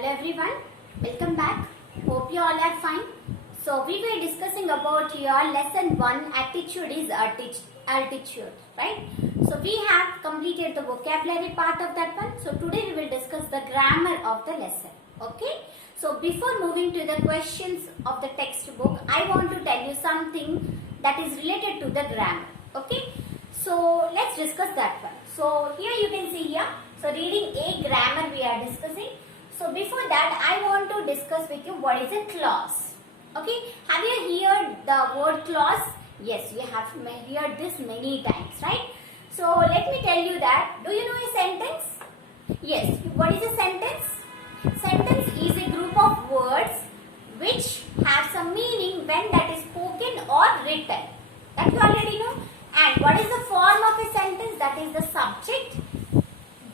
Hello everyone, welcome back. Hope you all are fine. So we were discussing about your lesson 1 attitude is altitude, right? So we have completed the vocabulary part of that one. So today we will discuss the grammar of the lesson. Okay? So before moving to the questions of the textbook, I want to tell you something that is related to the grammar. Okay? So let's discuss that one. So here you can see here. So reading a grammar we are discussing. So before that I want to discuss with you what is a clause. Okay, have you heard the word clause? Yes, you have heard this many times, right? So let me tell you that. Do you know a sentence? Yes, what is a sentence? Sentence is a group of words which have some meaning when that is spoken or written. That you already know. And what is the form of a sentence? That is the subject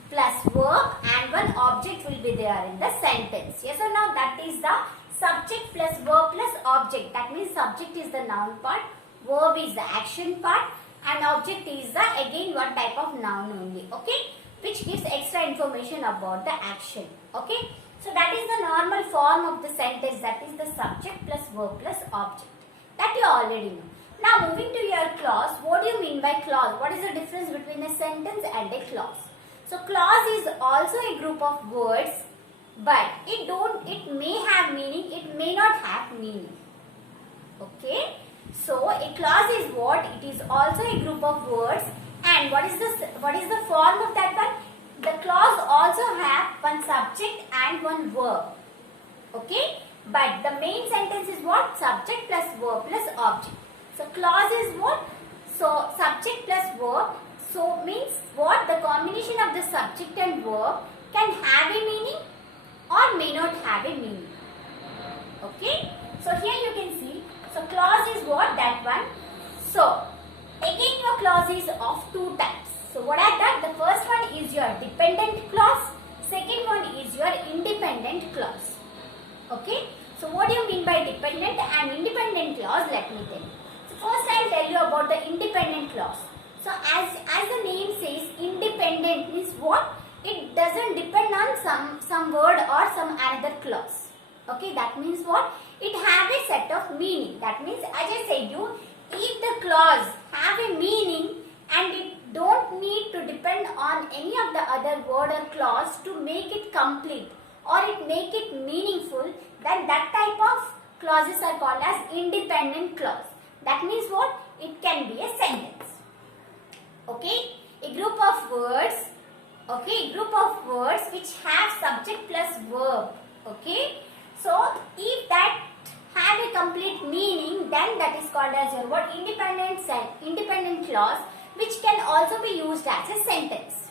plus verb and one object will be there in the sentence. Yes or no? That is the subject plus verb plus object. That means subject is the noun part, verb is the action part and object is the again one type of noun only. Okay? Which gives extra information about the action. Okay? So that is the normal form of the sentence. That is the subject plus verb plus object. That you already know. Now moving to your clause. What do you mean by clause? What is the difference between a sentence and a clause? So clause is also a group of words, but it may have meaning, it may not have meaning. Okay? So a clause is what? It is also a group of words, and what is the form of that one? The clause also have one subject and one verb. Okay? But the main sentence is what? Subject plus verb plus object. So clause is what? So subject plus verb. So means what? The combination of the subject and verb can have a meaning or may not have a meaning. Okay? So here you can see. So clause is what? That one. So again your clause is of two types. So what are that? The first one is your dependent clause. Second one is your independent clause. Okay? So what do you mean by dependent and independent clause? Let me tell you. So first I will tell you about the independent clause. So as the name says, independent means what? It doesn't depend on some word or some another clause. Okay, that means what? It have a set of meaning. That means as I said you, if the clause have a meaning and it don't need to depend on any of the other word or clause to make it complete or it make it meaningful, then that type of clauses are called as independent clause. That means what? It can be a sentence. Okay, a group of words. Okay, group of words which have subject plus verb. Okay, so if that have a complete meaning, then that is called as your what? Independent clause, which can also be used as a sentence.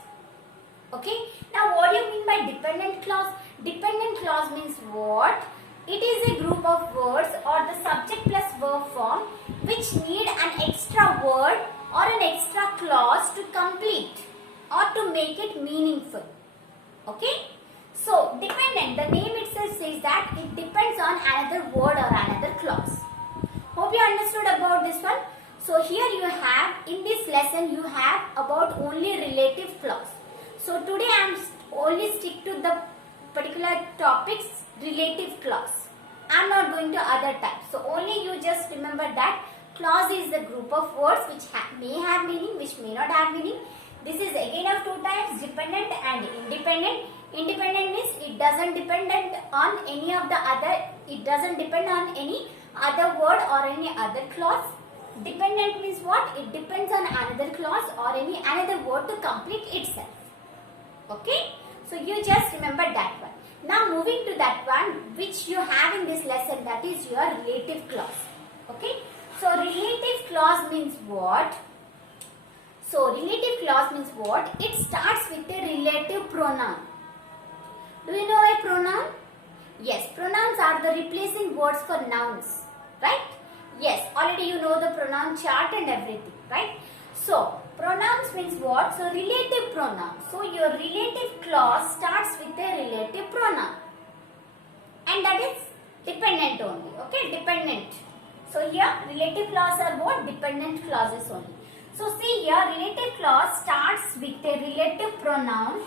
Okay, now what do you mean by dependent clause? Dependent clause means what? It is a group of words or the subject plus verb form which need an extra word or an extra clause to complete or to make it meaningful. Okay? So, dependent, the name itself says that it depends on another word or another clause. Hope you understood about this one. So, here you have, in this lesson, you have about only relative clause. So, today I am only stick to the particular topics relative clause. I am not going to other types. So, only you just remember that clause is the group of words which may have meaning, which may not have meaning. This is again of two types, dependent and independent. Independent means it doesn't depend on any of the other, it doesn't depend on any other word or any other clause. Dependent means what? It depends on another clause or any another word to complete itself. Okay? So you just remember that one. Now moving to that one which you have in this lesson, that is your relative clause. Okay? So relative clause means what? So relative clause means what? It starts with a relative pronoun. Do you know a pronoun? Yes, pronouns are the replacing words for nouns. Right? Yes, already you know the pronoun chart and everything. Right? So pronouns means what? So relative pronoun. So your relative clause starts with a relative pronoun. And that is dependent only. Okay? Dependent. So here relative clause are what? Dependent clauses only. So see here relative clause starts with a relative pronoun.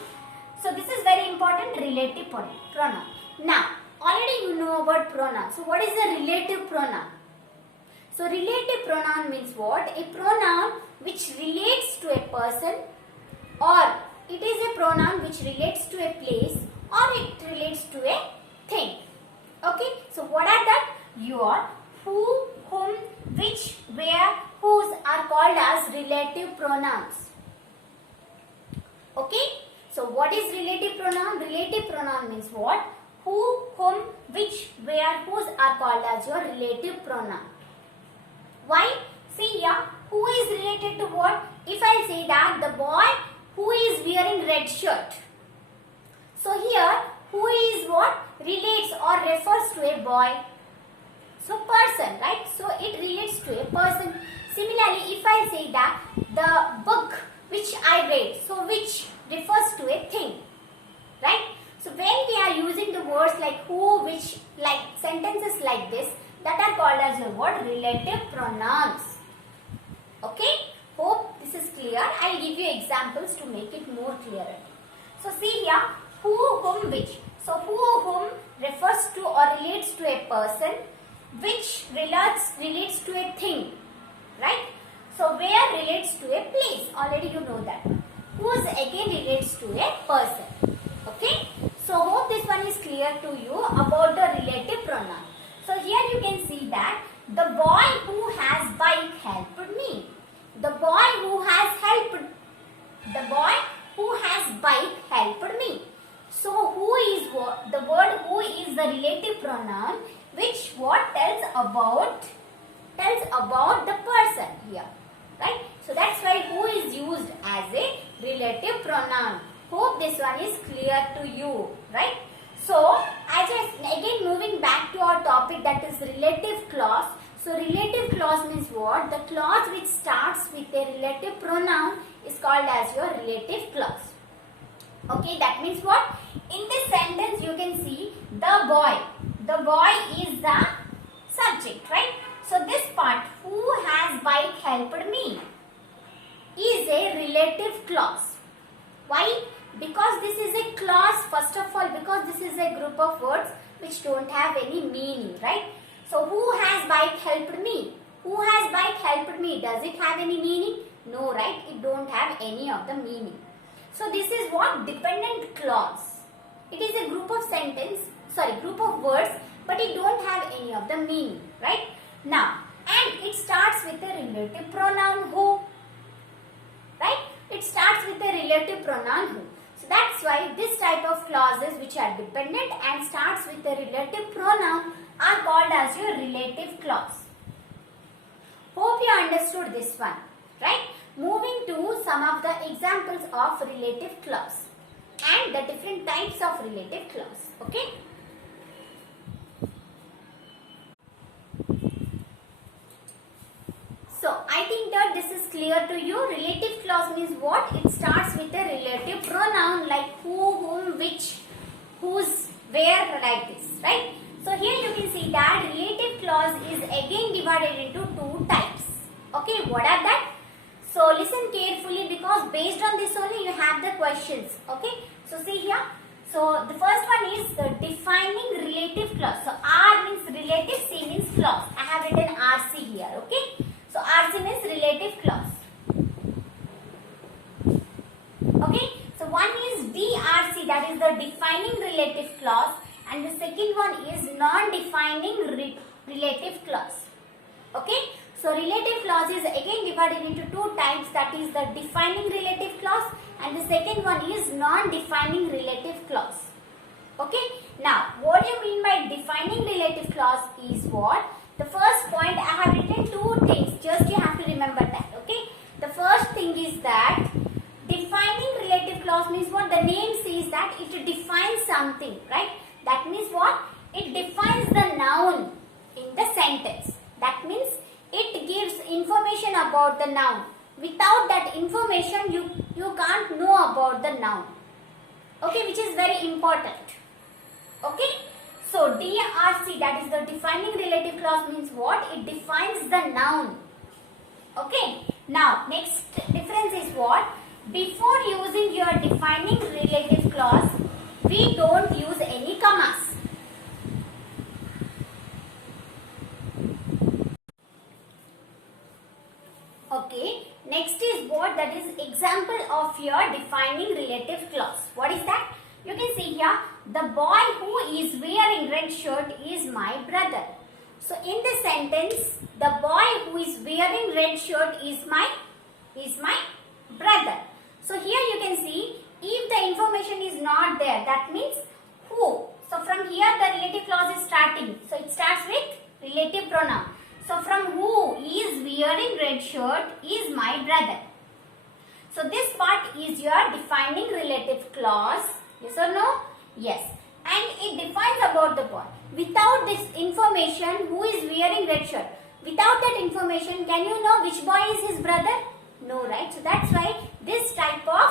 So this is very important, relative pronoun. Now, already you know about pronoun. So, what is the relative pronoun? So, relative pronoun means what? A pronoun which relates to a person, or it is a pronoun which relates to a place, or it relates to a thing. Okay. So, what are that? Your, who, whom, which, where, whose are called as relative pronouns. Okay. So, what is relative pronoun? Relative pronoun means what? Who, whom, which, where, whose are called as your relative pronoun. Why? See here, who is related to what? If I say that the boy who is wearing red shirt. So here, who is what? Relates or refers to a boy. So person, right? So it relates to a person. Similarly, if I say that the book which I read, so which refers to a thing, right? So when we are using the words like who, which, like sentences like this, that are called as your what? Relative pronouns. Okay? Hope this is clear. I will give you examples to make it more clearer. So see here, who, whom, which. So who, whom refers to or relates to a person, which relates to a thing, right? So where relates to a place. Already you know that. Whose again relates to a person. Okay? So hope this one is clear to you about the relative pronoun. So here you can see that the boy who has bike helped me. The boy who has bike helped me. So who is what? The word who is the relative pronoun which what tells about the person here, right? So that's why who is used as a relative pronoun. Hope this one is clear to you, right? So, again moving back to our topic, that is relative clause. So, relative clause means what? The clause which starts with a relative pronoun is called as your relative clause. Okay, that means what? In this sentence you can see the boy. The boy is the subject, right? So, this part, who has bike helped me, is a relative clause. Why? Because this is a clause, first of all, because this is a group of words which don't have any meaning, right? So, who has bike helped me? Who has bike helped me? Does it have any meaning? No, right? It don't have any of the meaning. So, this is what? Dependent clause. It is a group of words, but it don't have any of the meaning, right? Now, and it starts with a relative pronoun who, right? It starts with a relative pronoun who. So that's why this type of clauses which are dependent and starts with a relative pronoun are called as your relative clause. Hope you understood this one, right? Moving to some of the examples of relative clause and the different types of relative clause, okay? So, I think that this is clear to you. Relative clause means what? It starts with a relative pronoun like who, whom, which, whose, where, like this, right? So, here you can see that relative clause is again divided into two types. Okay, what are that? So, listen carefully because based on this only you have the questions. Okay, so see here. So, the first one is the defining relative clause. So, R means relative, C means clause. I have written RC here, okay? So, RC means relative clause. Okay. So, one is DRC, that is the defining relative clause, and the second one is non-defining relative clause. Okay. So, relative clause is again divided into two types, that is the defining relative clause and the second one is non-defining relative clause. Okay. Now, what do you mean by defining relative clause is what? The first point, I have written two things, just you have to remember that, okay? The first thing is that defining relative clause means what? The name says that it defines something, right? That means what? It defines the noun in the sentence. That means it gives information about the noun. Without that information, you can't know about the noun. Okay, which is very important. Okay. So, DRC, that is the defining relative clause means what? It defines the noun. Okay. Now, next difference is what? Before using your defining relative clause, we don't use any commas. of your defining relative clause. What is that? You can see here, the boy who is wearing red shirt is my brother. So in this sentence, the boy who is wearing red shirt is my brother. So here you can see, if the information is not there, that means who. So from here the relative clause is starting. So it starts with relative pronoun. So from who is wearing red shirt is my brother. So this part is your defining relative clause. Yes or no? Yes. And it defines about the boy. Without this information, who is wearing red shirt? Without that information, can you know which boy is his brother? No, right? So that's why this type of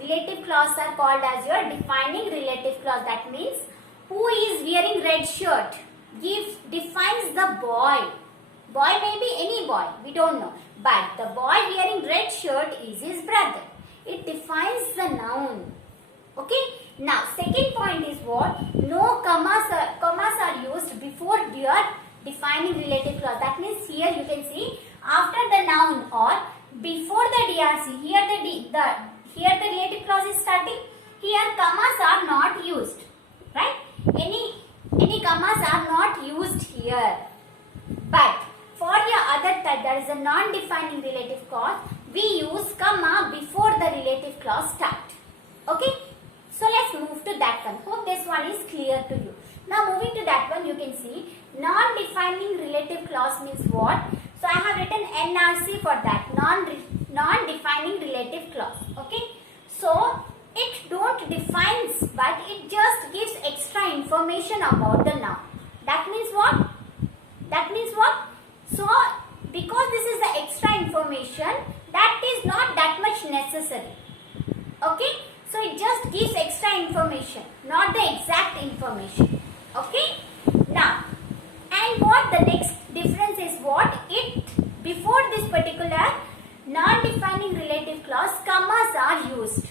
relative clause are called as your defining relative clause. That means who is wearing red shirt defines the boy. Boy may be any boy, we don't know. But the boy wearing red shirt is his brother. It defines the noun. Okay. Now, second point is what? No commas are used before your defining relative clause. That means here you can see after the noun or before the DRC. Here the relative clause is starting. Here commas are not used. Right? Any commas are not used here. But for your other type, that is a non-defining relative clause, we use comma before the relative clause start. Okay? So let's move to that one. Hope this one is clear to you. Now moving to that one, you can see non-defining relative clause means what? So I have written NRC for that, non-defining relative clause. Okay? So it don't defines, but it just gives extra information about the noun. That means what? So because this is the extra information, that is not that much necessary. Okay? So it just gives extra information, not the exact information. Okay? Now, and what the next difference is what? It, before this particular non-defining relative clause, commas are used.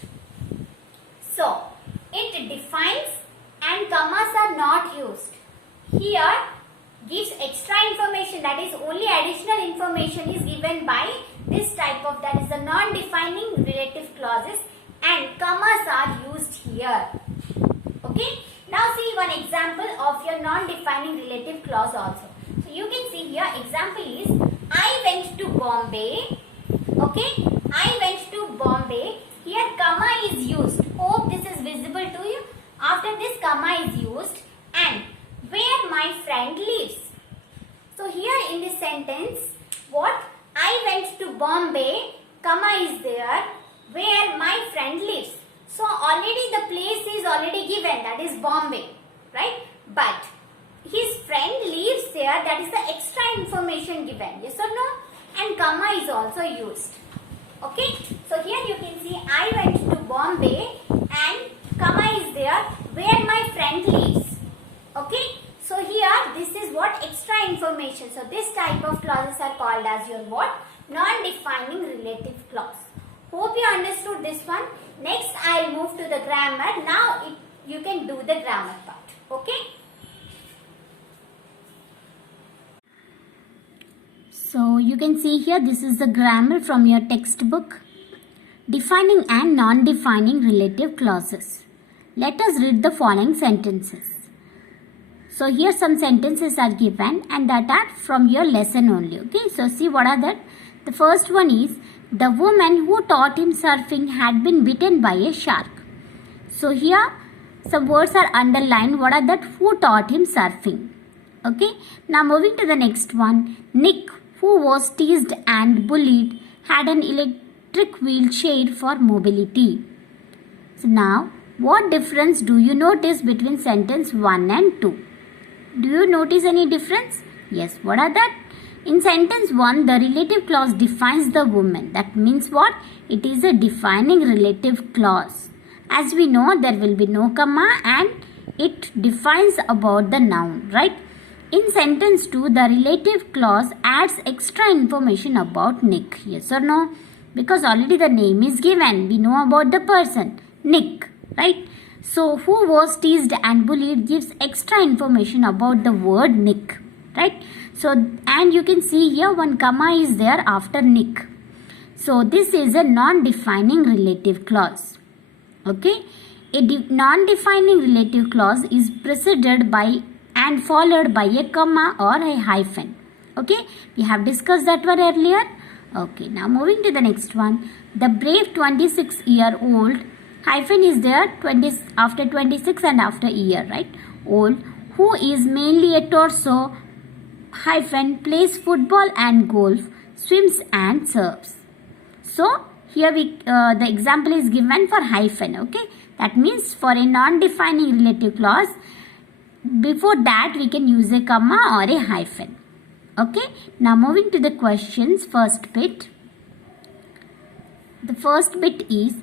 So, it defines and commas are not used. Here, gives extra information, that is only additional information is given by this type of, that is the non-defining relative clauses, and commas are used here. Okay. Now see one example of your non-defining relative clause also. So you can see here example is I went to Bombay. Okay. I went to Bombay. Here comma is used. Hope this is visible to you. After this comma is used and where my friend lives. So here in this sentence, what? I went to Bombay, comma is there, where my friend lives. So already the place is already given, that is Bombay, right? But his friend lives there, that is the extra information given, yes or no? And comma is also used. Okay, so here you can see I went to Bombay and comma is there, where my friend lives. Okay, so here this is what? Extra information. So this type of clauses are called as your what? Non-defining relative clause. Hope you understood this one. Next I will move to the grammar. Now you can do the grammar part. Okay. So you can see here this is the grammar from your textbook. Defining and non-defining relative clauses. Let us read the following sentences. So here some sentences are given and that are from your lesson only. Okay. So see what are that. The first one is the woman who taught him surfing had been bitten by a shark. So here some words are underlined. What are that? Who taught him surfing. Okay. Now moving to the next one. Nick, who was teased and bullied, had an electric wheelchair for mobility. So now what difference do you notice between sentence 1 and 2? Do you notice any difference? Yes. What are that? In sentence 1, the relative clause defines the woman. That means what? It is a defining relative clause. As we know, there will be no comma and it defines about the noun, right? In sentence 2, the relative clause adds extra information about Nick. Yes or no? Because already the name is given. We know about the person, Nick, right? So, who was teased and bullied gives extra information about the word Nick, right? So, and you can see here one comma is there after Nick. So this is a non-defining relative clause. Okay, a non-defining relative clause is preceded by and followed by a comma or a hyphen. Okay, we have discussed that one earlier. Okay, now moving to the next one. The brave 26-year-old hyphen is there after 26 and after year, right? Old, who is mainly a torso hyphen plays football and golf, swims and surfs. So here the example is given for hyphen. Okay, that means for a non-defining relative clause, before that we can use a comma or a hyphen. Okay, now moving to the questions. First bit. The first bit is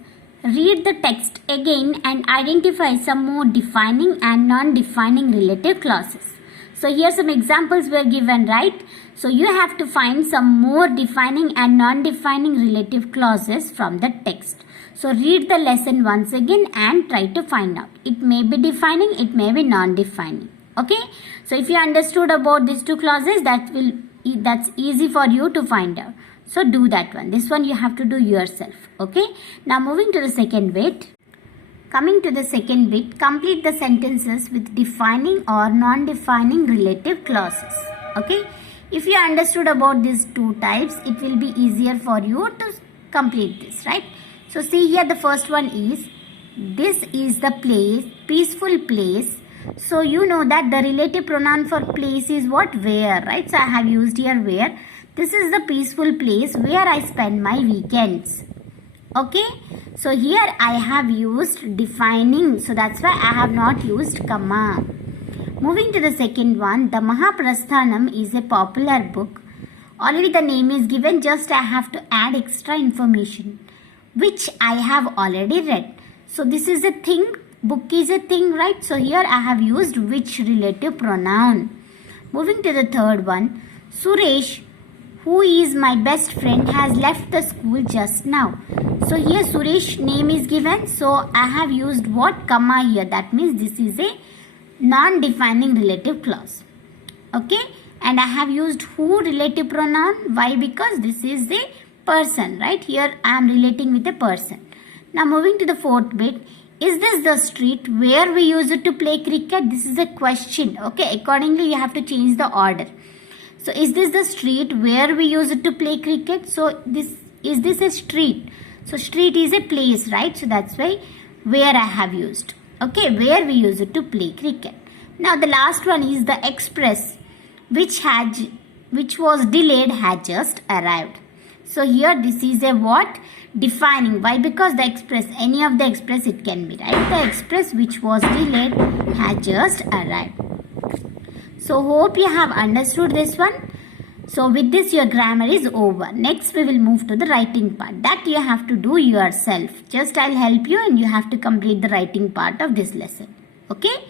read the text again and identify some more defining and non-defining relative clauses. So here some examples were given, right? So you have to find some more defining and non-defining relative clauses from the text. So read the lesson once again and try to find out. It may be defining, it may be non-defining. Okay? So if you understood about these two clauses, that's easy for you to find out. So do that one. This one you have to do yourself. Okay? Now moving to the second bit. Coming to the second bit, complete the sentences with defining or non-defining relative clauses. Okay? If you understood about these two types, it will be easier for you to complete this, right? So see here, the first one is, this is the place, peaceful place. So you know that the relative pronoun for place is what? Where, right? So I have used here where. This is the peaceful place where I spend my weekends. Okay, so here I have used defining, so that's why I have not used comma. Moving to the second one, the Mahaprasthanam is a popular book. Already the name is given, just I have to add extra information, which I have already read. So this is a thing, book is a thing, right? So here I have used which relative pronoun. Moving to the third one, Suresh, who is my best friend, has left the school just now. So here Suresh name is given. So I have used what? Comma here. That means this is a non-defining relative clause. Okay. And I have used who relative pronoun. Why? Because this is a person. Right. Here I am relating with a person. Now moving to the fourth bit. Is this the street where we use it to play cricket? This is a question. Okay. Accordingly you have to change the order. So is this the street where we use it to play cricket? So is this a street? So street is a place, right? So that's why where I have used. Okay, where we use it to play cricket. Now the last one is the express, which was delayed, had just arrived. So here this is a what? Defining. Why? Because the express, any of the express it can be, right? The express which was delayed had just arrived. So hope you have understood this one. So with this your grammar is over. Next we will move to the writing part. That you have to do yourself. Just I'll help you and you have to complete the writing part of this lesson. Okay.